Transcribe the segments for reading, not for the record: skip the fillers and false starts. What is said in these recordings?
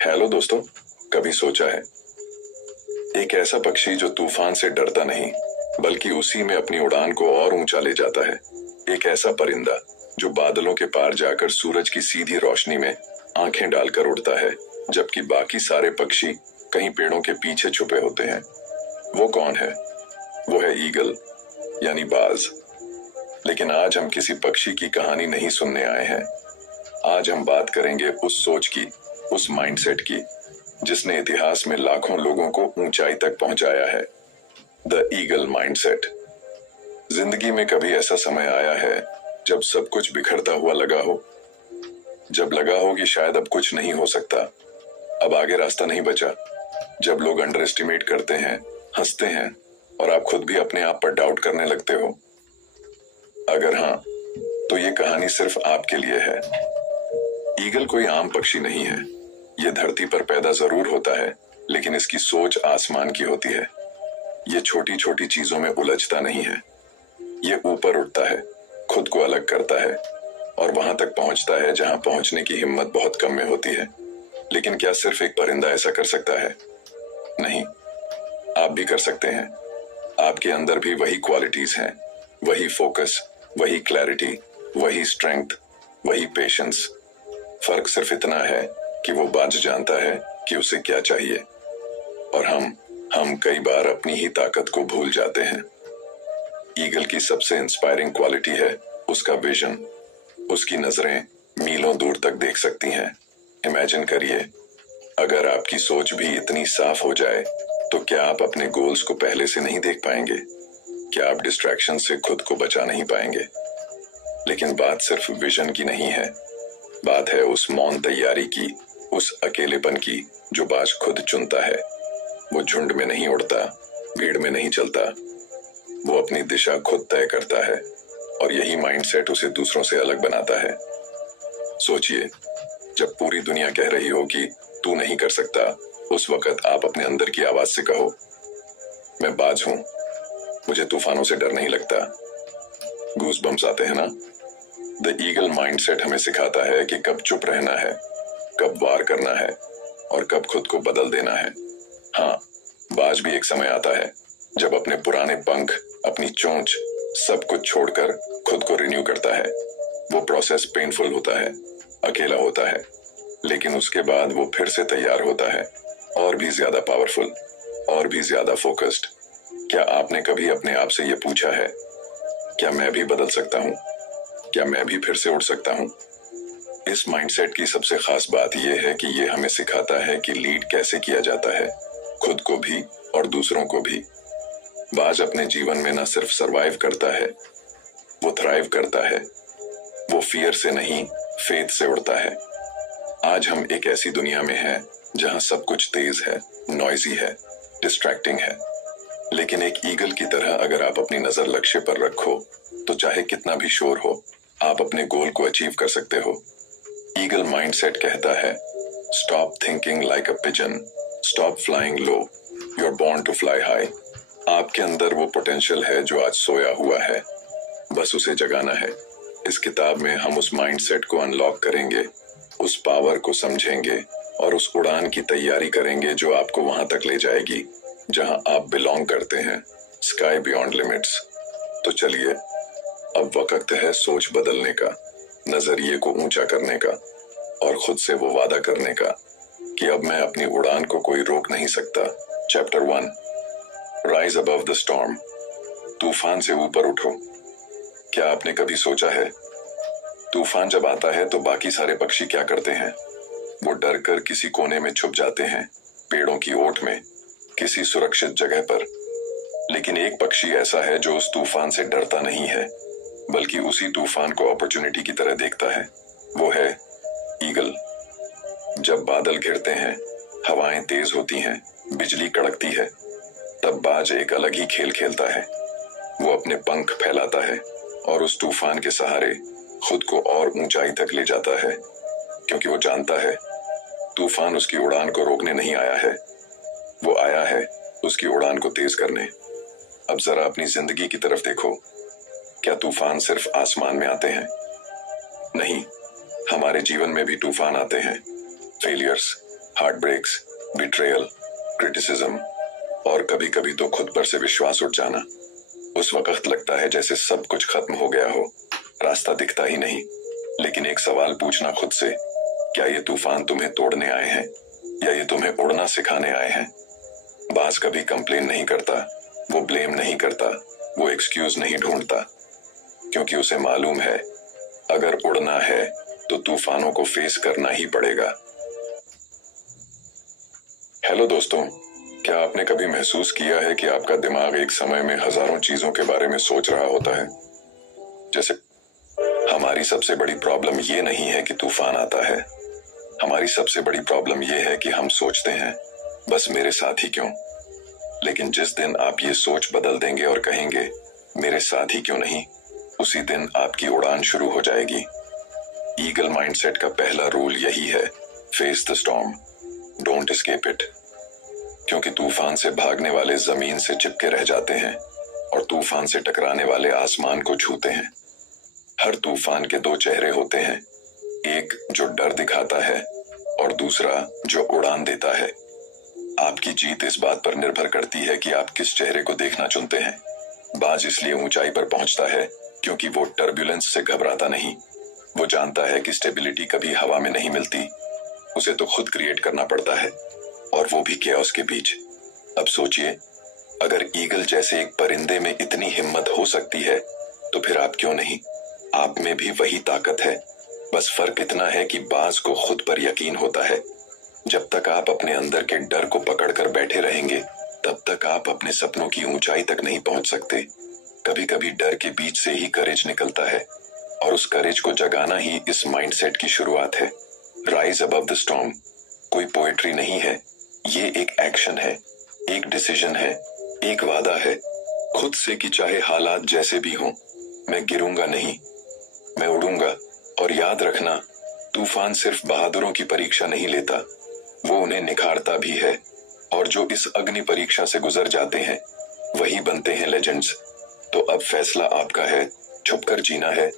Hello दोस्तों, कभी सोचा है एक ऐसा पक्षी जो तूफान से डरता नहीं बल्कि उसी में अपनी उड़ान को और ऊंचा ले जाता है। एक ऐसा परिंदा जो बादलों के पार जाकर सूरज की सीधी रोशनी में आंखें डालकर उड़ता है, जबकि बाकी सारे पक्षी कहीं पेड़ों के पीछे छुपे होते हैं। वो कौन है? वो है ईगल, यानी बाज। लेकिन आज हम किसी पक्षी की कहानी नहीं सुनने आए हैं। आज हम बात करेंगे उस सोच की, उस माइंडसेट की जिसने इतिहास में लाखों लोगों को ऊंचाई तक पहुंचाया है। The eagle mindset. जिंदगी में कभी ऐसा समय आया है जब सब कुछ बिखरता हुआ लगा हो, जब लगा हो कि शायद अब कुछ नहीं हो सकता, अब आगे रास्ता नहीं बचा, जब लोग अंडर एस्टिमेट करते हैं, हंसते हैं और आप खुद भी अपने आप पर डाउट करने लगते हो? अगर हाँ, तो ये कहानी सिर्फ आपके लिए है। ईगल कोई आम पक्षी नहीं है। ये धरती पर पैदा जरूर होता है, लेकिन इसकी सोच आसमान की होती है। ये छोटी छोटी चीजों में उलझता नहीं है। ये ऊपर उठता है, खुद को अलग करता है और वहां तक पहुंचता है जहां पहुंचने की हिम्मत बहुत कम में होती है। लेकिन क्या सिर्फ एक परिंदा ऐसा कर सकता है? नहीं, आप भी कर सकते हैं। आपके अंदर भी वही क्वालिटीज हैं, वही फोकस, वही क्लैरिटी, वही स्ट्रेंथ, वही पेशेंस। फर्क सिर्फ इतना है कि वो बाज जानता है कि उसे क्या चाहिए, और हम कई बार अपनी ही ताकत को भूल जाते हैं। ईगल की सबसे इंस्पायरिंग क्वालिटी है उसका विजन। उसकी नजरें मीलों दूर तक देख सकती हैं। इमेजिन करिए, अगर आपकी सोच भी इतनी साफ हो जाए तो क्या आप अपने गोल्स को पहले से नहीं देख पाएंगे? क्या आप डिस्ट्रैक्शन से खुद को बचा नहीं पाएंगे? लेकिन बात सिर्फ विजन की नहीं है, बात है उस मौन तैयारी की, उस अकेलेपन की जो बाज खुद चुनता है। वो झुंड में नहीं उड़ता, भीड़ में नहीं चलता, वो अपनी दिशा खुद तय करता है, और यही माइंडसेट उसे दूसरों से अलग बनाता है। सोचिए, जब पूरी दुनिया कह रही हो कि तू नहीं कर सकता, उस वक्त आप अपने अंदर की आवाज से कहो, मैं बाज हूं, मुझे तूफानों से डर नहीं लगता। गूज बम्स आते हैं ना? द ईगल माइंडसेट हमें सिखाता है कि कब चुप रहना है, कब वार करना है और कब खुद को बदल देना है। हाँ, बाज भी एक समय आता है जब अपने पुराने पंख, अपनी चोंच, सब कुछ छोड़कर खुद को रिन्यू करता है। वो प्रोसेस पेनफुल होता है, अकेला होता है, लेकिन उसके बाद वो फिर से तैयार होता है, और भी ज्यादा पावरफुल, और भी ज्यादा फोकस्ड। क्या आपने कभी अपने आप से ये पूछा है, क्या मैं भी बदल सकता हूँ? क्या मैं भी फिर से उड़ सकता हूँ? इस माइंडसेट की सबसे खास बात यह है कि ये हमें सिखाता है कि लीड कैसे किया जाता है, खुद को भी और दूसरों को भी। बाज अपने जीवन में न सिर्फ सरवाइव करता है, वो थ्राइव करता है। वो फियर से नहीं, फेथ से उड़ता है। आज हम एक ऐसी दुनिया में हैं जहां सब कुछ तेज है, नॉइजी है, डिस्ट्रैक्टिंग है, लेकिन एक ईगल की तरह अगर आप अपनी नजर लक्ष्य पर रखो तो चाहे कितना भी शोर हो, आप अपने गोल को अचीव कर सकते हो। ईगल माइंडसेट कहता है, stop thinking like a pigeon, stop flying low, you are born to fly high. आपके अंदर वो पोटेंशियल है जो आज सोया हुआ है, बस उसे जगाना है। इस किताब में हम उस माइंडसेट को अनलॉक करेंगे, उस पावर को समझेंगे और उस उड़ान की तैयारी करेंगे जो आपको वहां तक ले जाएगी जहां आप बिलोंग करते हैं, स्काई बियॉन्ड लिमिट्स। तो चलिए, अब वक्त है सोच बदलने का, नजरिए को ऊंचा करने का, और खुद से वो वादा करने का कि अब मैं अपनी उड़ान को कोई रोक नहीं सकता। Chapter 1, rise above the storm. तूफान से ऊपर उठो। क्या आपने कभी सोचा है, तूफान जब आता है तो बाकी सारे पक्षी क्या करते हैं? वो डर कर किसी कोने में छुप जाते हैं, पेड़ों की ओट में, किसी सुरक्षित जगह पर। लेकिन एक पक्षी ऐसा है जो उस तूफान से डरता नहीं है, बल्कि उसी तूफान को अपॉर्चुनिटी की तरह देखता है। वो है ईगल। जब बादल घिरते हैं, हवाएं तेज होती हैं, बिजली कड़कती है, तब बाज एक अलग ही खेल खेलता है। वो अपने पंख फैलाता है और उस तूफान के सहारे खुद को और ऊंचाई तक ले जाता है, क्योंकि वो जानता है तूफान उसकी उड़ान को रोकने नहीं आया है, वो आया है उसकी उड़ान को तेज करने। अब जरा अपनी जिंदगी की तरफ देखो। क्या तूफान सिर्फ आसमान में आते हैं? नहीं, हमारे जीवन में भी तूफान आते हैं। Failures, heart breaks, betrayal, criticism और कभी कभी तो खुद पर से विश्वास उठ जाना। उस वक्त लगता है जैसे सब कुछ खत्म हो गया हो, रास्ता दिखता ही नहीं। लेकिन एक सवाल पूछना खुद से, क्या ये तूफान तुम्हें तोड़ने आए हैं या ये तुम्हें उड़ना सिखाने आए हैं? बाज कभी कंप्लेन नहीं करता, वो ब्लेम नहीं करता, वो एक्सक्यूज नहीं ढूंढता, क्योंकि उसे मालूम है अगर उड़ना है तो तूफानों को फेस करना ही पड़ेगा। हेलो दोस्तों, क्या आपने कभी महसूस किया है कि आपका दिमाग एक समय में हजारों चीजों के बारे में सोच रहा होता है? जैसे हमारी सबसे बड़ी प्रॉब्लम ये नहीं है कि तूफान आता है, हमारी सबसे बड़ी प्रॉब्लम ये है कि हम सोचते हैं बस मेरे साथ ही क्यों। लेकिन जिस दिन आप ये सोच बदल देंगे और कहेंगे मेरे साथ ही क्यों नहीं, उसी दिन आपकी उड़ान शुरू हो जाएगी। ईगल माइंडसेट का पहला रूल यही है, face the storm, don't escape it. क्योंकि तूफान से भागने वाले जमीन से चिपके रह जाते हैं और तूफान से टकराने वाले आसमान को छूते हैं। हर तूफान के दो चेहरे होते हैं, एक जो डर दिखाता है और दूसरा जो उड़ान देता है। आपकी जीत इस बात पर निर्भर करती है कि आप किस चेहरे को देखना चुनते हैं। बाज इसलिए ऊंचाई पर पहुंचता है क्योंकि वो टर्ब्यूलेंस से घबराता नहीं। वो जानता है कि स्टेबिलिटी कभी हवा में नहीं मिलती, उसे तो खुद क्रिएट करना पड़ता है, और वो भी chaos के बीच। अब सोचिए, अगर ईगल जैसे एक परिंदे में इतनी हिम्मत हो सकती है तो फिर आप क्यों नहीं? आप में भी वही ताकत है, बस फर्क इतना है कि बाज को खुद पर यकीन होता है। जब तक आप अपने अंदर के डर को पकड़कर बैठे रहेंगे तब तक आप अपने सपनों की ऊंचाई तक नहीं पहुंच सकते। कभी कभी डर के बीच से ही करेज निकलता है, और उस करेज को जगाना ही इस माइंडसेट की शुरुआत है। राइज अबव द स्टॉर्म कोई पोएट्री नहीं है, ये एक एक्शन है, एक डिसीजन है, एक वादा है खुद से कि चाहे हालात जैसे भी हों, मैं गिरूंगा नहीं, मैं उड़ूंगा। और याद रखना, तूफान सिर्फ बहादुरों की परीक्षा नहीं लेता, वो उन्हें निखारता भी है। और जो इस अग्नि परीक्षा से गुजर जाते हैं वही बनते हैं लेजेंड्स। तो अब फैसला आपका है, छुपकर जीना है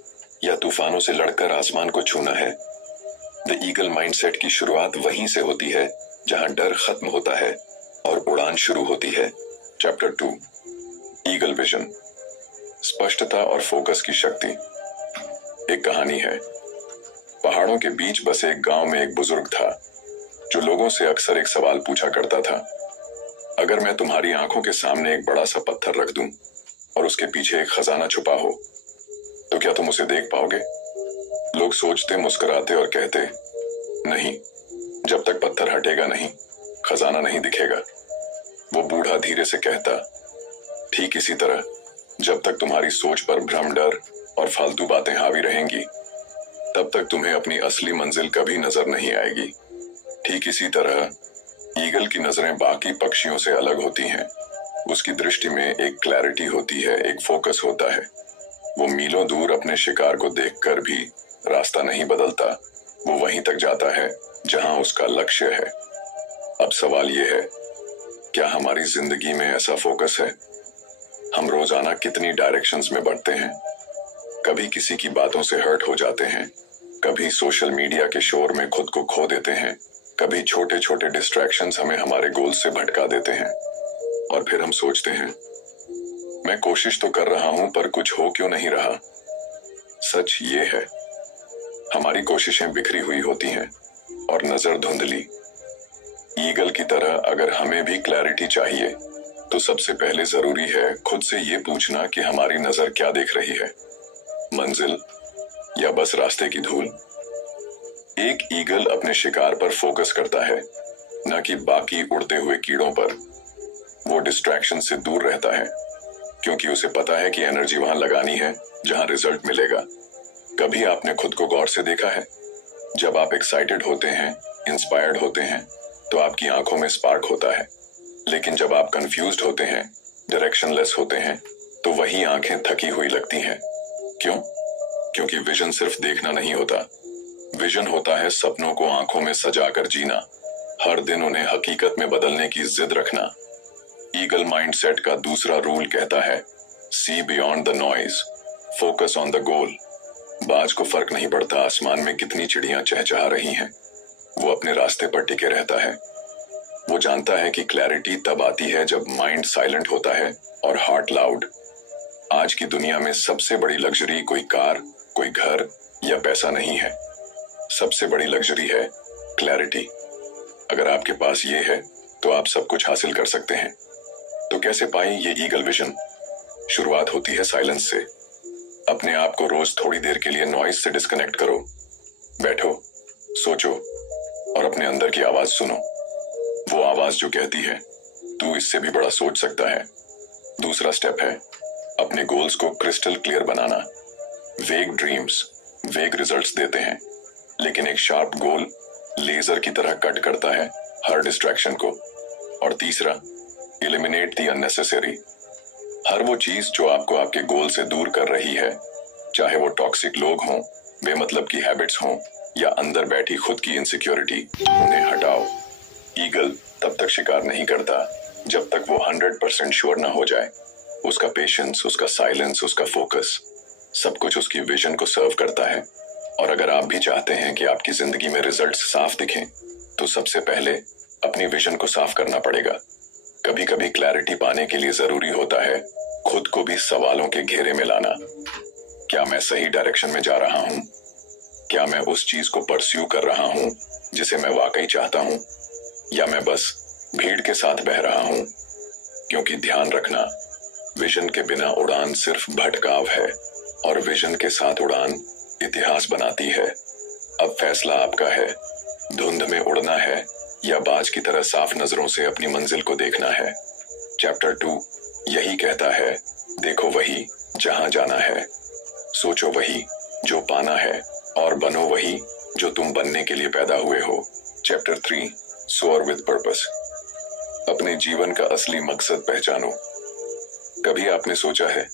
या तूफानों से लड़कर आसमान को छूना है। द ईगल माइंडसेट की शुरुआत वहीं से होती है जहां डर खत्म होता है और उड़ान शुरू होती है। चैप्टर 2, ईगल विजन, स्पष्टता और फोकस की शक्ति। एक कहानी है। पहाड़ों के बीच बसे एक गांव में एक बुजुर्ग था जो लोगों से अक्सर एक सवाल पूछा करता था, अगर मैं तुम्हारी आंखों के सामने एक बड़ा सा पत्थर रख दूं और उसके पीछे एक खजाना छुपा हो तो क्या तुम उसे देख पाओगे? लोग सोचते, मुस्कुराते और कहते, नहीं, जब तक पत्थर हटेगा नहीं, खजाना नहीं दिखेगा। वो बूढ़ा धीरे से कहता, ठीक इसी तरह जब तक तुम्हारी सोच पर भ्रम, डर और फालतू बातें हावी रहेंगी तब तक तुम्हें अपनी असली मंजिल कभी नजर नहीं आएगी। ठीक इसी तरह ईगल की नजरें बाकी पक्षियों से अलग होती हैं। उसकी दृष्टि में एक क्लैरिटी होती है, एक फोकस होता है। वो मीलों दूर अपने शिकार को देखकर भी रास्ता नहीं बदलता, वो वहीं तक जाता है जहां उसका लक्ष्य है। अब सवाल ये है, क्या हमारी जिंदगी में ऐसा फोकस है? हम रोजाना कितनी डायरेक्शंस में बढ़ते हैं? कभी किसी की बातों से हर्ट हो जाते हैं, कभी सोशल मीडिया के शोर में खुद को खो देते हैं, कभी छोटे छोटे डिस्ट्रैक्शंस हमें हमारे गोल से भटका देते हैं। और फिर हम सोचते हैं, मैं कोशिश तो कर रहा हूं पर कुछ हो क्यों नहीं रहा? सच ये है, हमारी कोशिशें बिखरी हुई होती हैं और नजर धुंधली। ईगल की तरह अगर हमें भी क्लैरिटी चाहिए तो सबसे पहले जरूरी है खुद से ये पूछना कि हमारी नजर क्या देख रही है, मंजिल या बस रास्ते की धूल? एक ईगल अपने शिकार पर फोकस करता है, न कि बाकी उड़ते हुए कीड़ों पर। वो डिस्ट्रैक्शन से दूर रहता है क्योंकि उसे पता है कि एनर्जी वहां लगानी है जहां रिजल्ट मिलेगा। कभी आपने खुद को गौर से देखा है? जब आप एक्साइटेड होते हैं, इंस्पायर्ड होते हैं, तो आपकी आंखों में स्पार्क होता है। लेकिन जब आप कंफ्यूज्ड होते हैं, डायरेक्शनलेस होते हैं, तो वही आंखें थकी हुई लगती हैं। क्यों? क्योंकि विजन सिर्फ देखना नहीं होता, विजन होता है सपनों को आंखों में सजाकर जीना, हर दिन उन्हें हकीकत में बदलने की जिद रखना। ईगल माइंडसेट का दूसरा रूल कहता है, see beyond the noise, focus on the goal. बाज को फर्क नहीं पड़ता आसमान में कितनी चिड़ियां चहचहा रही हैं, वो अपने रास्ते पर टिके रहता है। वो जानता है कि क्लैरिटी तब आती है जब माइंड साइलेंट होता है और हार्ट लाउड। आज की दुनिया में सबसे बड़ी लग्जरी कोई कार, कोई घर या पैसा नहीं है। सबसे बड़ी लग्जरी है क्लैरिटी। अगर आपके पास ये है तो आप सब कुछ हासिल कर सकते हैं। तो कैसे पाएं ये ईगल विजन? शुरुआत होती है साइलेंस से। अपने आप को रोज थोड़ी देर के लिए नॉइज से डिस्कनेक्ट करो। बैठो, सोचो और अपने अंदर की आवाज सुनो। वो आवाज जो कहती है तू इससे भी बड़ा सोच सकता है। दूसरा स्टेप है अपने गोल्स को क्रिस्टल क्लियर बनाना। वेग ड्रीम्स वेग रिजल्ट्स देते हैं, लेकिन एक शार्प गोल लेजर की तरह कट करता है हर डिस्ट्रैक्शन को। और तीसरा, एलिमिनेट द अननेसेसरी। हर वो चीज जो आपको आपके गोल से दूर कर रही है, चाहे वो टॉक्सिक लोग हों, बेमतलब की हैबिट्स हों या अंदर बैठी खुद की इनसिक्योरिटी, उन्हें हटाओ। ईगल तब तक शिकार नहीं करता जब तक वो 100% श्योर ना हो जाए। उसका पेशेंस, उसका साइलेंस, उसका फोकस, सब कुछ उसकी विजन को सर्व करता है। और अगर आप भी चाहते हैं कि आपकी जिंदगी में रिजल्ट्स साफ दिखें, तो सबसे पहले अपनी विजन को साफ करना पड़ेगा। कभी कभी क्लैरिटी पाने के लिए जरूरी होता है खुद को भी सवालों के घेरे में लाना। क्या मैं सही डायरेक्शन में जा रहा हूं? क्या मैं उस चीज को परस्यू कर रहा हूं जिसे मैं वाकई चाहता हूं, या मैं बस भीड़ के साथ बह रहा हूं? क्योंकि ध्यान रखना, विजन के बिना उड़ान सिर्फ भटकाव है और विजन के साथ उड़ान इतिहास बनाती है। अब फैसला आपका है, धुंध में उड़ना है या बाज की तरह साफ नजरों से अपनी मंजिल को देखना है। चैप्टर 2 यही कहता है, देखो वही जहां जाना है, सोचो वही जो पाना है और बनो वही जो तुम बनने के लिए पैदा हुए हो। Chapter 3 soar with purpose. अपने जीवन का असली मकसद पहचानो। कभी आपने सोचा है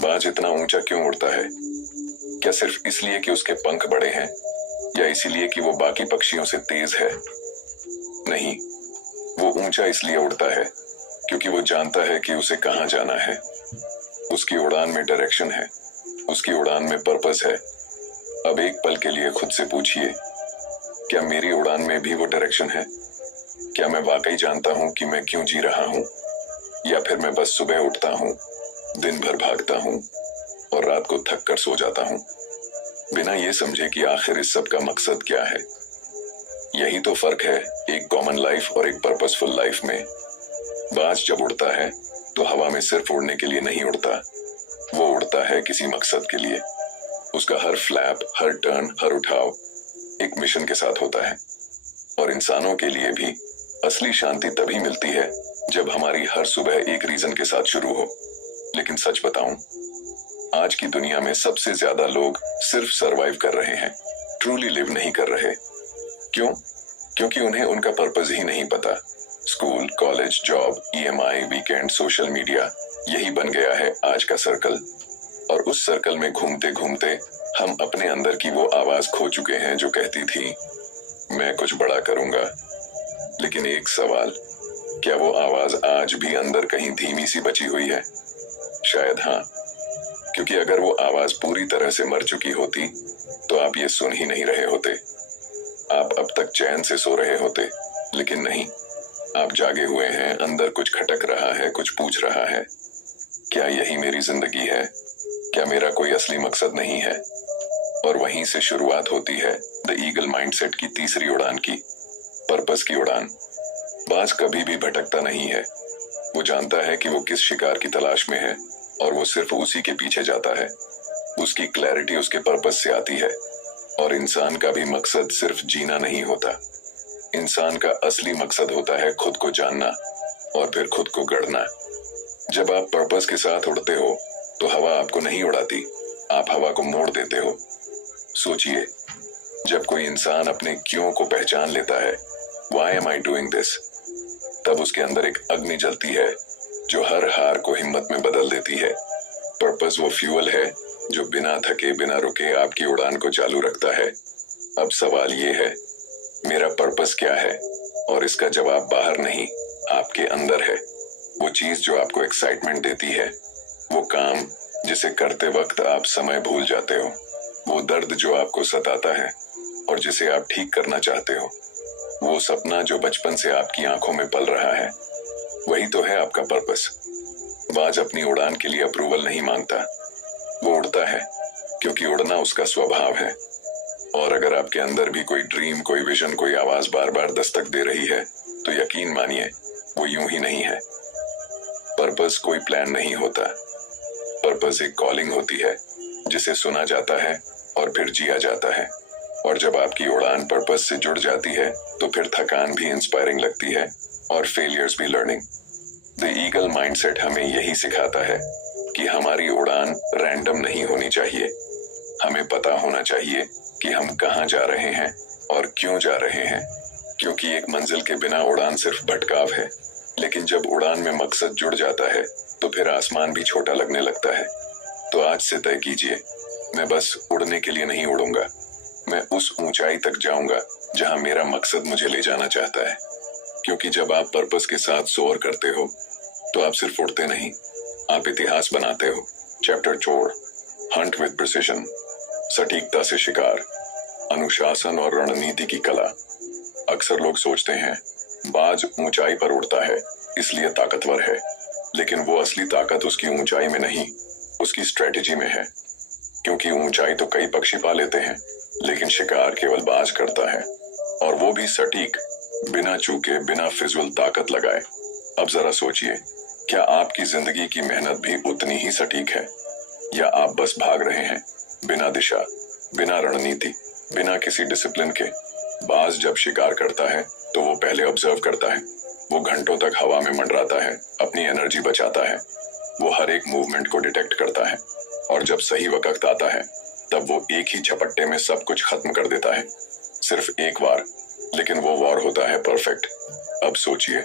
बाज इतना ऊंचा क्यों उड़ता है? क्या सिर्फ इसलिए कि उसके पंख बड़े हैं, या इसीलिए कि वो बाकी पक्षियों से तेज है? नहीं, वो ऊंचा इसलिए उड़ता है क्योंकि वो जानता है कि उसे कहां जाना है। उसकी उड़ान में डायरेक्शन है, उसकी उड़ान में पर्पस है। अब एक पल के लिए खुद से पूछिए, क्या मेरी उड़ान में भी वो डायरेक्शन है? क्या मैं वाकई जानता हूं कि मैं क्यों जी रहा हूं, या फिर मैं बस सुबह उठता हूं, दिन भर भागता हूं और रात को थक कर सो जाता हूं, बिना ये समझे कि आखिर इस सब का मकसद क्या है? यही तो फर्क है एक कॉमन लाइफ और एक पर्पसफुल लाइफ में। बाज जब उड़ता है तो हवा में सिर्फ उड़ने के लिए नहीं उड़ता, वो उड़ता है किसी मकसद के लिए। उसका हर फ्लैप, हर टर्न, हर उठाव एक मिशन के साथ होता है। और इंसानों के लिए भी असली शांति तभी मिलती है जब हमारी हर सुबह एक रीजन के साथ शुरू हो। लेकिन सच बताऊं, आज की दुनिया में सबसे ज्यादा लोग सिर्फ सरवाइव कर रहे हैं, ट्रूली लिव नहीं कर रहे। क्यों? क्योंकि उन्हें उनका पर्पस ही नहीं पता। School, college, job, EMI, weekend, social media, यही बन गया है आज का सर्कल। और उस सर्कल में घूमते घूमते हम अपने अंदर की वो आवाज खो चुके हैं जो कहती थी मैं कुछ बड़ा करूंगा। लेकिन एक सवाल, क्या वो आवाज आज भी अंदर कहीं धीमी सी बची हुई है? शायद हाँ, क्योंकि अगर वो आवाज पूरी तरह से मर चुकी होती तो आप ये सुन ही नहीं रहे होते। आप अब तक चैन से सो रहे होते, लेकिन नहीं, आप जागे हुए हैं, अंदर कुछ खटक रहा है, कुछ पूछ रहा है, क्या यही मेरी जिंदगी है? क्या मेरा कोई असली मकसद नहीं है? और वहीं से शुरुआत होती है द ईगल माइंडसेट की तीसरी उड़ान की, पर्पस की उड़ान। बाज कभी भी भटकता नहीं है। वो जानता है कि वो किस शिकार की तलाश में है और वो सिर्फ उसी के पीछे जाता है। उसकी क्लैरिटी उसके पर्पस से आती है। और इंसान का भी मकसद सिर्फ जीना नहीं होता। इंसान का असली मकसद होता है खुद को जानना और फिर खुद को गढ़ना। जब आप पर्पस के साथ उड़ते हो तो हवा आपको नहीं उड़ाती, आप हवा को मोड़ देते हो। सोचिए, जब कोई इंसान अपने क्यों को पहचान लेता है, Why am I doing this? तब उसके अंदर एक अग्नि जलती है जो हर हार को हिम्मत में बदल देती है। पर्पस वो फ्यूल है जो बिना थके, बिना रुके आपकी उड़ान को चालू रखता है। अब सवाल ये है, मेरा पर्पस क्या है? और इसका जवाब बाहर नहीं, आपके अंदर है। वो चीज जो आपको एक्साइटमेंट देती है, वो काम जिसे करते वक्त आप समय भूल जाते हो, वो दर्द जो आपको सताता है और जिसे आप ठीक करना चाहते हो। वो सपना जो बचपन से आपकी आंखों में पल रहा है, वही तो है आपका पर्पस। बाज अपनी उड़ान के लिए अप्रूवल नहीं मांगता, वो उड़ता है क्योंकि उड़ना उसका स्वभाव है। और अगर आपके अंदर भी कोई ड्रीम, कोई विजन, कोई आवाज बार बार दस्तक दे रही है, तो यकीन मानिए वो यूं ही नहीं है। पर्पस कोई प्लान नहीं होता। पर्पस एक कॉलिंग होती है जिसे सुना जाता है और फिर जिया जाता है। और जब आपकी उड़ान पर्पस से जुड़ जाती है तो फिर थकान भी इंस्पायरिंग लगती है और फेलियर्स भी लर्निंग। द ईगल माइंडसेट हमें यही सिखाता है कि हमारी उड़ान रैंडम नहीं होनी चाहिए। हमें पता होना चाहिए कि हम कहाँ जा रहे हैं और क्यों जा रहे हैं, क्योंकि एक मंजिल के बिना उड़ान सिर्फ भटकाव है। लेकिन जब उड़ान में मकसद जुड़ जाता है तो फिर आसमान भी छोटा लगने लगता है। तो आज से तय कीजिए, मैं बस उड़ने के लिए नहीं उड़ूंगा, मैं उस ऊंचाई तक जाऊंगा जहां मेरा मकसद मुझे ले जाना चाहता है। क्योंकि जब आप पर्पस के साथ सोअर करते हो तो आप सिर्फ उड़ते नहीं, आप इतिहास बनाते हो। चैप्टर 4, हंट विद प्रिसिजन, सटीकता से शिकार, अनुशासन और रणनीति की कला। अक्सर लोग सोचते हैं बाज ऊंचाई पर उड़ता है इसलिए ताकतवर है, लेकिन वो असली ताकत उसकी ऊंचाई में नहीं, उसकी स्ट्रेटेजी में है। क्योंकि ऊंचाई तो कई पक्षी पा लेते हैं, लेकिन शिकार केवल बाज करता है, और वो भी सटीक, बिना चूके, बिना फिजूल ताकत लगाए। अब जरा सोचिए, क्या आपकी जिंदगी की मेहनत भी उतनी ही सटीक है, या आप बस भाग रहे हैं बिना दिशा, बिना रणनीति, बिना किसी डिसिप्लिन के? बाज जब शिकार करता है तो वो पहले ऑब्जर्व करता है, वो घंटों तक हवा में मंडराता है, अपनी एनर्जी बचाता है, वो हर एक मूवमेंट को डिटेक्ट करता है, और जब सही वक्त आता है तब वो एक ही झपट्टे में सब कुछ खत्म कर देता है। सिर्फ एक बार, लेकिन वो वॉर होता है परफेक्ट। अब सोचिए,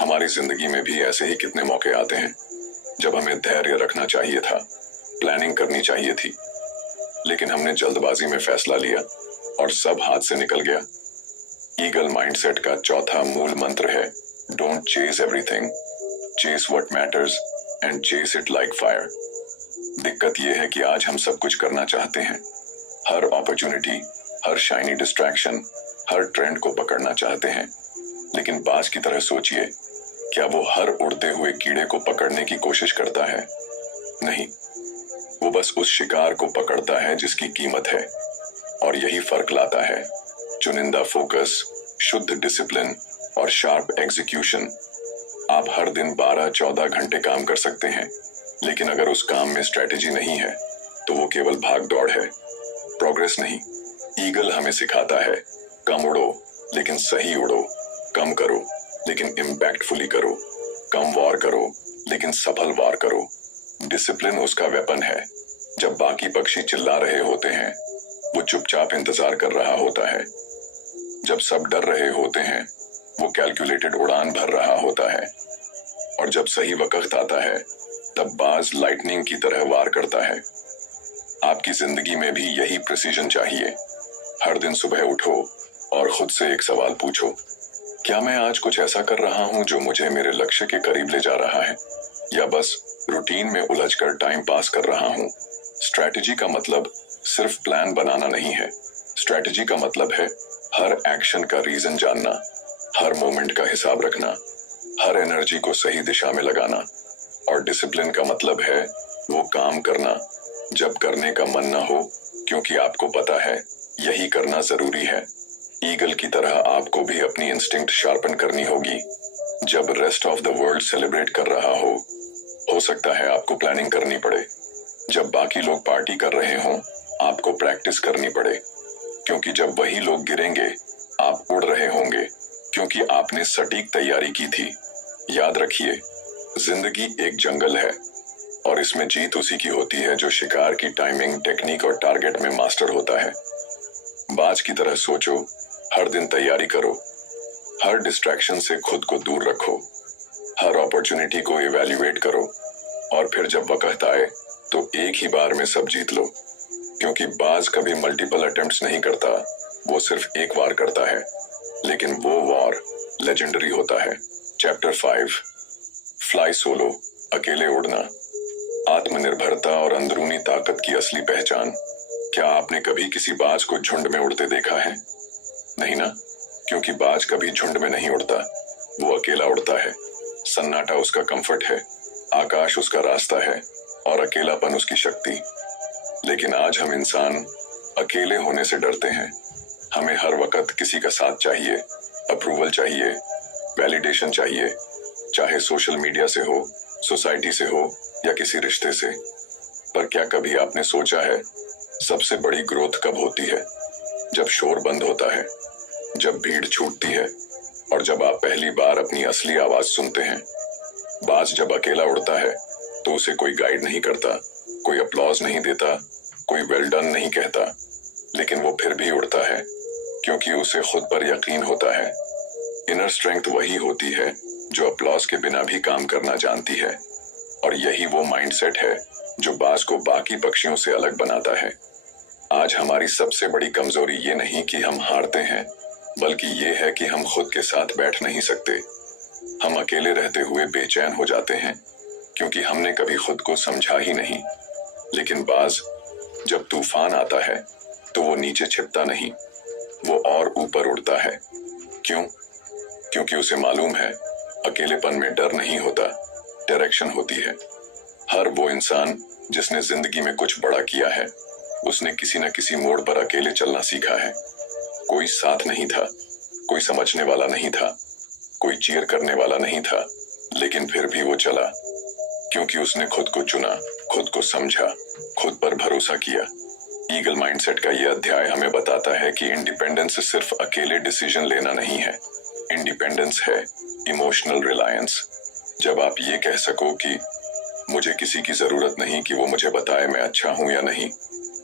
हमारी जिंदगी में भी ऐसे ही कितने मौके आते हैं जब हमें धैर्य रखना चाहिए था, प्लानिंग करनी चाहिए थी, लेकिन हमने जल्दबाजी में फैसला लिया और सब हाथ से निकल गया। ईगल माइंडसेट का चौथा मूल मंत्र है, don't chase everything, chase what matters and chase it like fire. दिक्कत यह है कि आज हम सब कुछ करना चाहते हैं, हर अपॉर्चुनिटी, हर शाइनी डिस्ट्रैक्शन, हर ट्रेंड को पकड़ना चाहते हैं। लेकिन बाज की तरह सोचिए, क्या वो हर उड़ते हुए कीड़े को पकड़ने की कोशिश करता है? नहीं, वो बस उस शिकार को पकड़ता है जिसकी कीमत है। और यही फर्क लाता है चुनिंदा फोकस, शुद्ध डिसिप्लिन और शार्प एग्जीक्यूशन। आप हर दिन 12-14 घंटे काम कर सकते हैं, लेकिन अगर उस काम में स्ट्रेटेजी नहीं है तो वो केवल भाग दौड़ है, प्रोग्रेस नहीं। ईगल हमें सिखाता है, कम उड़ो लेकिन सही उड़ो, कम करो लेकिन इम्पैक्टफुली करो, कम वार करो लेकिन सफल वार करो। डिसिप्लिन उसका वेपन है। जब बाकी पक्षी चिल्ला रहे होते हैं, वो चुपचाप इंतजार कर रहा होता है। जब सब डर रहे होते हैं, वो कैलकुलेटेड उड़ान भर रहा होता है। और जब सही वक्त आता है, तब बाज लाइटनिंग की तरह वार करता है। आपकी जिंदगी में भी यही प्रिसीजन चाहिए। हर दिन सुबह उठो और खुद से एक सवाल पूछो, क्या मैं आज कुछ ऐसा कर रहा हूं जो मुझे मेरे लक्ष्य के करीब ले जा रहा है, या बस रूटीन में उलझकर टाइम पास कर रहा हूं? स्ट्रैटेजी का मतलब सिर्फ प्लान बनाना नहीं है। स्ट्रैटेजी का मतलब है हर एक्शन का रीजन जानना, हर मोमेंट का हिसाब रखना, हर एनर्जी को सही दिशा में लगाना। और डिसिप्लिन का मतलब है वो काम करना जब करने का मन न हो, क्योंकि आपको पता है यही करना जरूरी है। ईगल की तरह आपको भी अपनी इंस्टिंक्ट शार्पन करनी होगी। जब rest of the world celebrate कर रहा हो सकता है आपको प्लानिंग करनी पड़े। जब बाकी लोग पार्टी कर रहे हों, आपको प्रैक्टिस करनी पड़े, क्योंकि जब वही लोग गिरेंगे, आप उड़ रहे होंगे, क्योंकि आपने सटीक तैयारी की थी। याद रखिए, जिंदगी एक जंगल है और इसमें जीत उसी की होती है जो शिकार की टाइमिंग, टेक्निक और टारगेट में मास्टर होता है। बाज की तरह सोचो, हर दिन तैयारी करो, हर डिस्ट्रैक्शन से खुद को दूर रखो, हर अपॉर्चुनिटी को इवैल्यूएट करो, और फिर जब वक्त आए तो एक ही बार में सब जीत लो। क्योंकि बाज कभी मल्टीपल अटेम्प्ट्स नहीं करता, वो सिर्फ एक बार करता है, लेकिन वो वार लेजेंडरी होता है। चैप्टर 5, फ्लाई सोलो, अकेले उड़ना, आत्मनिर्भरता और अंदरूनी ताकत की असली पहचान। क्या आपने कभी किसी बाज को झुंड में उड़ते देखा है? नहीं ना, क्योंकि बाज कभी झुंड में नहीं उड़ता, वो अकेला उड़ता है। सन्नाटा उसका कंफर्ट है, आकाश उसका रास्ता है और अकेलापन उसकी शक्ति। लेकिन आज हम इंसान अकेले होने से डरते हैं। हमें हर वक्त किसी का साथ चाहिए, अप्रूवल चाहिए, वैलिडेशन चाहिए, चाहे सोशल मीडिया से हो, सोसाइटी से हो या किसी रिश्ते से। पर क्या कभी आपने सोचा है सबसे बड़ी ग्रोथ कब होती है? जब शोर बंद होता है, जब भीड़ छूटती है और जब आप पहली बार अपनी असली आवाज सुनते हैं। बाज जब अकेला उड़ता है तो उसे कोई गाइड नहीं करता, कोई अपलॉज नहीं देता, कोई वेल डन नहीं कहता, लेकिन वो फिर भी उड़ता है क्योंकि उसे खुद पर यकीन होता है। इनर स्ट्रेंथ वही होती है जो अपलॉज के बिना भी काम करना जानती है, और यही वो माइंडसेट है जो बाज को बाकी पक्षियों से अलग बनाता है। आज हमारी सबसे बड़ी कमजोरी ये नहीं कि हम हारते हैं, बल्कि ये है कि हम खुद के साथ बैठ नहीं सकते। हम अकेले रहते हुए बेचैन हो जाते हैं क्योंकि हमने कभी खुद को समझा ही नहीं। लेकिन बाज जब तूफान आता है तो वो नीचे छिपता नहीं, वो और ऊपर उड़ता है। क्यों? क्योंकि उसे मालूम है अकेलेपन में डर नहीं होता, डायरेक्शन होती है। हर वो इंसान जिसने जिंदगी में कुछ बड़ा किया है, उसने किसी न किसी मोड़ पर अकेले चलना सीखा है। कोई साथ नहीं था, कोई समझने वाला नहीं था, कोई चीयर करने वाला नहीं था, लेकिन फिर भी वो चला क्योंकि उसने खुद को चुना, खुद को समझा, खुद पर भरोसा किया। ईगल माइंडसेट का यह अध्याय हमें बताता है कि इंडिपेंडेंस सिर्फ अकेले डिसीजन लेना नहीं है। इंडिपेंडेंस है इमोशनल रिलायंस। जब आप ये कह सको कि मुझे किसी की जरूरत नहीं कि वो मुझे बताए मैं अच्छा हूं या नहीं,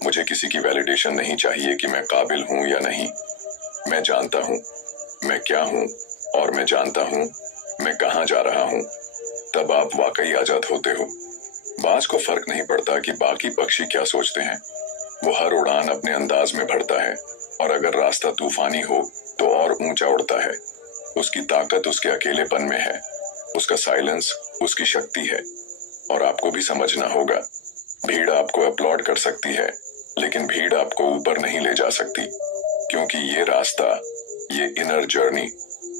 मुझे किसी की वैलिडेशन नहीं चाहिए कि मैं काबिल हूं या नहीं, मैं जानता हूं मैं क्या हूं और मैं जानता हूं मैं कहां जा रहा हूं, तब आप वाकई आजाद होते हो। बाज को फर्क नहीं पड़ता कि बाकी पक्षी क्या सोचते हैं, वो हर उड़ान अपने अंदाज में भरता है, और अगर रास्ता तूफानी हो तो और ऊंचा उड़ता है। उसकी ताकत उसके अकेलेपन में है, उसका साइलेंस उसकी शक्ति है। और आपको भी समझना होगा, भीड़ आपको अपलॉड कर सकती है, लेकिन भीड़ आपको ऊपर नहीं ले जा सकती, क्योंकि ये रास्ता, ये इनर जर्नी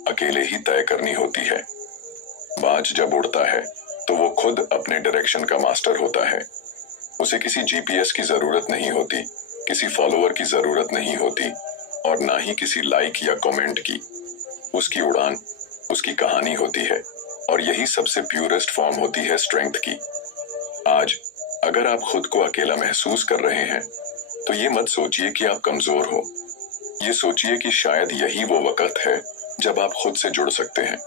अकेले ही तय करनी होती है। बाज जब उड़ता है तो वो खुद अपने डायरेक्शन का मास्टर होता है। उसे किसी जीपीएस की जरूरत नहीं होती, किसी फॉलोअर की जरूरत नहीं होती, और ना ही किसी लाइक या कमेंट की। उसकी उड़ान उसकी कहानी होती है, और यही सबसे प्यूरेस्ट फॉर्म होती है स्ट्रेंथ की। आज अगर आप खुद को अकेला महसूस कर रहे हैं तो ये मत सोचिए कि आप कमजोर हो, ये सोचिए कि शायद यही वो वक्त है जब आप खुद से जुड़ सकते हैं।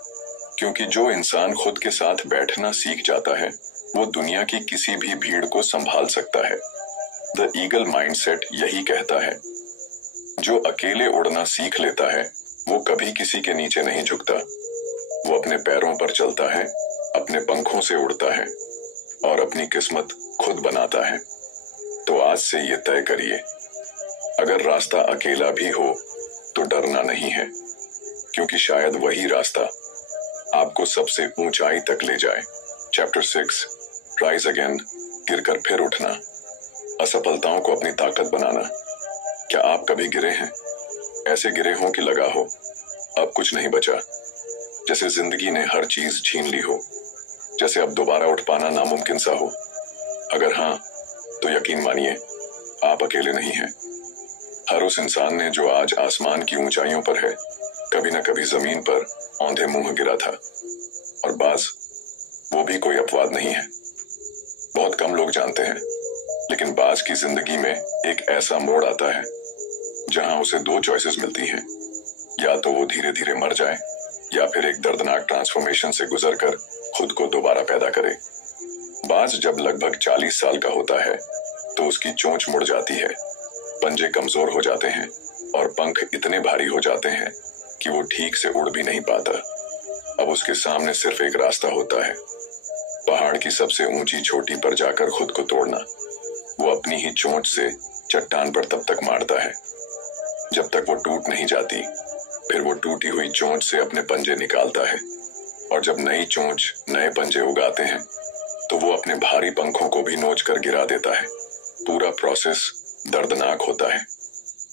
क्योंकि जो इंसान खुद के साथ बैठना सीख जाता है, वो दुनिया की किसी भी भीड़ को संभाल सकता है। द ईगल माइंडसेट यही कहता है, जो अकेले उड़ना सीख लेता है वो कभी किसी के नीचे नहीं झुकता। वो अपने पैरों पर चलता है, अपने पंखों से उड़ता है और अपनी किस्मत खुद बनाता है। तो आज से ये तय करिए, अगर रास्ता अकेला भी हो तो डरना नहीं है, क्योंकि शायद वही रास्ता आपको सबसे ऊंचाई तक ले जाए। चैप्टर 6, राइज अगेन, गिरकर फिर उठना, असफलताओं को अपनी ताकत बनाना। क्या आप कभी गिरे हैं? ऐसे गिरे हों कि लगा हो अब कुछ नहीं बचा, जैसे जिंदगी ने हर चीज छीन ली हो, जैसे अब दोबारा उठ पाना नामुमकिन सा हो? अगर हाँ, तो यकीन मानिए आप अकेले नहीं हैं। हर उस इंसान ने जो आज आसमान की ऊंचाइयों पर है, कभी न कभी जमीन पर औंधे मुंह गिरा था। और बाज, वो भी कोई अपवाद नहीं है। बहुत कम लोग जानते हैं, लेकिन बाज की जिंदगी में एक ऐसा मोड़ आता है जहां उसे दो चॉइसेस मिलती हैं, या तो वो धीरे धीरे मर जाए या फिर एक दर्दनाक ट्रांसफॉर्मेशन से गुजरकर खुद को दोबारा पैदा करे। बाज जब लगभग 40 साल का होता है तो उसकी चोंच मुड़ जाती है, पंजे कमजोर हो जाते हैं और पंख इतने भारी हो जाते हैं कि वो ठीक से उड़ भी नहीं पाता। अब उसके सामने सिर्फ एक रास्ता होता है, पहाड़ की सबसे ऊंची चोटी पर जाकर खुद को तोड़ना। वो अपनी ही चोंच से चट्टान पर तब तक मारता है जब तक वो टूट नहीं जाती। फिर वो टूटी हुई चोंच से अपने पंजे निकालता है, और जब नई चोंच नए पंजे उगाते हैं तो वो अपने भारी पंखों को भी नोच कर गिरा देता है। पूरा प्रोसेस दर्दनाक होता है,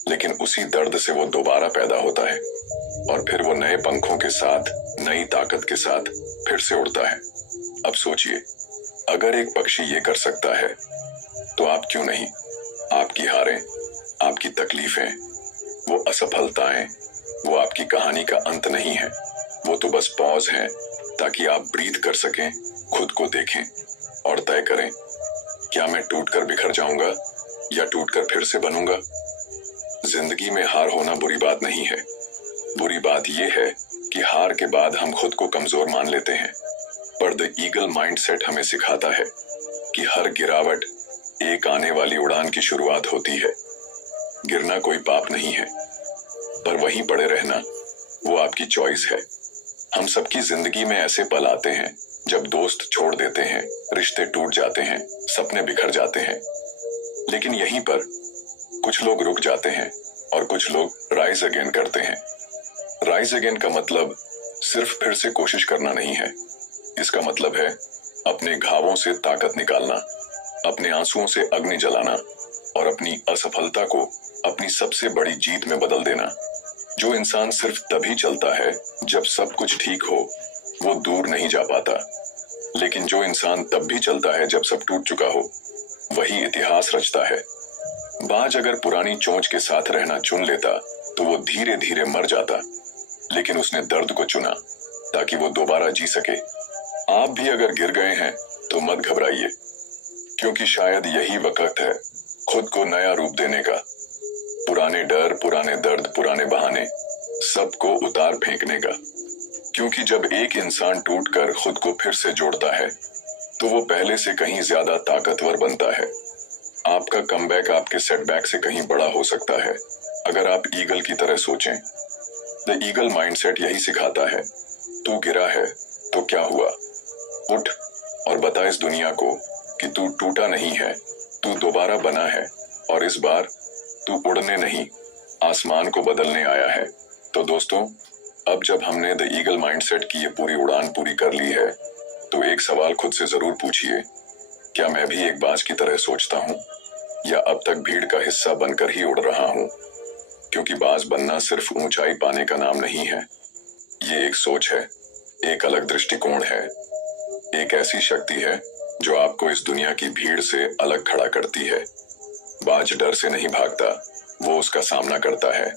लेकिन उसी दर्द से वो दोबारा पैदा होता है और फिर वो नए पंखों के साथ, नई ताकत के साथ फिर से उड़ता है। अब सोचिए, अगर एक पक्षी ये कर सकता है तो आप क्यों नहीं? आपकी हारें, आपकी तकलीफें, वो असफलताएं, वो आपकी कहानी का अंत नहीं है। वो तो बस पॉज है ताकि आप ब्रीथ कर सकें, खुद को देखें और तय करें, क्या मैं टूटकर बिखर जाऊंगा या टूटकर फिर से बनूंगा? जिंदगी में हार होना बुरी बात नहीं है। बुरी बात यह है कि हार के बाद हम खुद को कमजोर मान लेते हैं। पर द ईगल माइंडसेट हमें सिखाता है कि हर गिरावट एक आने वाली उड़ान की शुरुआत होती है। गिरना कोई पाप नहीं है, पर वहीं पड़े रहना वो आपकी चॉइस है। हम सबकी जिंदगी में ऐसे पल आते हैं जब दोस्त छोड़ देते हैं, रिश्ते टूट जाते हैं, सपने बिखर जाते हैं। लेकिन यहीं पर कुछ लोग रुक जाते हैं और कुछ लोग राइज अगेन करते हैं। राइज अगेन का मतलब सिर्फ फिर से कोशिश करना नहीं है। इसका मतलब है अपने घावों से ताकत निकालना, अपने आंसुओं से अग्नि जलाना और अपनी असफलता को अपनी सबसे बड़ी जीत में बदल देना। जो इंसान सिर्फ तभी चलता है जब सब कुछ ठीक हो, वो दूर नहीं जा पाता। लेकिन जो इंसान तब भी चलता है जब सब टूट चुका हो, वही इतिहास रचता है। बाज अगर पुरानी चोंच के साथ रहना चुन लेता तो वो धीरे धीरे मर जाता, लेकिन उसने दर्द को चुना ताकि वो दोबारा जी सके। आप भी अगर गिर गए हैं तो मत घबराइए, क्योंकि शायद यही वक्त है खुद को नया रूप देने का। पुराने डर, पुराने दर्द, पुराने बहाने, सबको उतार फेंकने का। क्योंकि जब एक इंसान टूटकर खुद को फिर से जोड़ता है तो वो पहले से कहीं ज्यादा ताकतवर बनता है। आपका कमबैक आपके सेटबैक से कहीं बड़ा हो सकता है अगर आप ईगल की तरह सोचें। द ईगल माइंडसेट यही सिखाता है, तू गिरा है तो क्या हुआ, उठ और बता इस दुनिया को कि तू टूटा नहीं है, तू दोबारा बना है और इस बार तू उड़ने नहीं, आसमान को बदलने आया है। तो दोस्तों, अब जब हमने द ईगल माइंडसेट की ये पूरी उड़ान पूरी कर ली है, तो एक सवाल खुद से जरूर पूछिए, क्या मैं भी एक बाज की तरह सोचता हूँ या अब तक भीड़ का हिस्सा बनकर ही उड़ रहा हूँ? क्योंकि बाज बनना सिर्फ ऊंचाई पाने का नाम नहीं है, ये एक सोच है, एक अलग दृष्टिकोण है, एक ऐसी शक्ति है जो आपको इस दुनिया की भीड़ से अलग खड़ा करती है। बाज डर से नहीं भागता, वो उसका सामना करता है।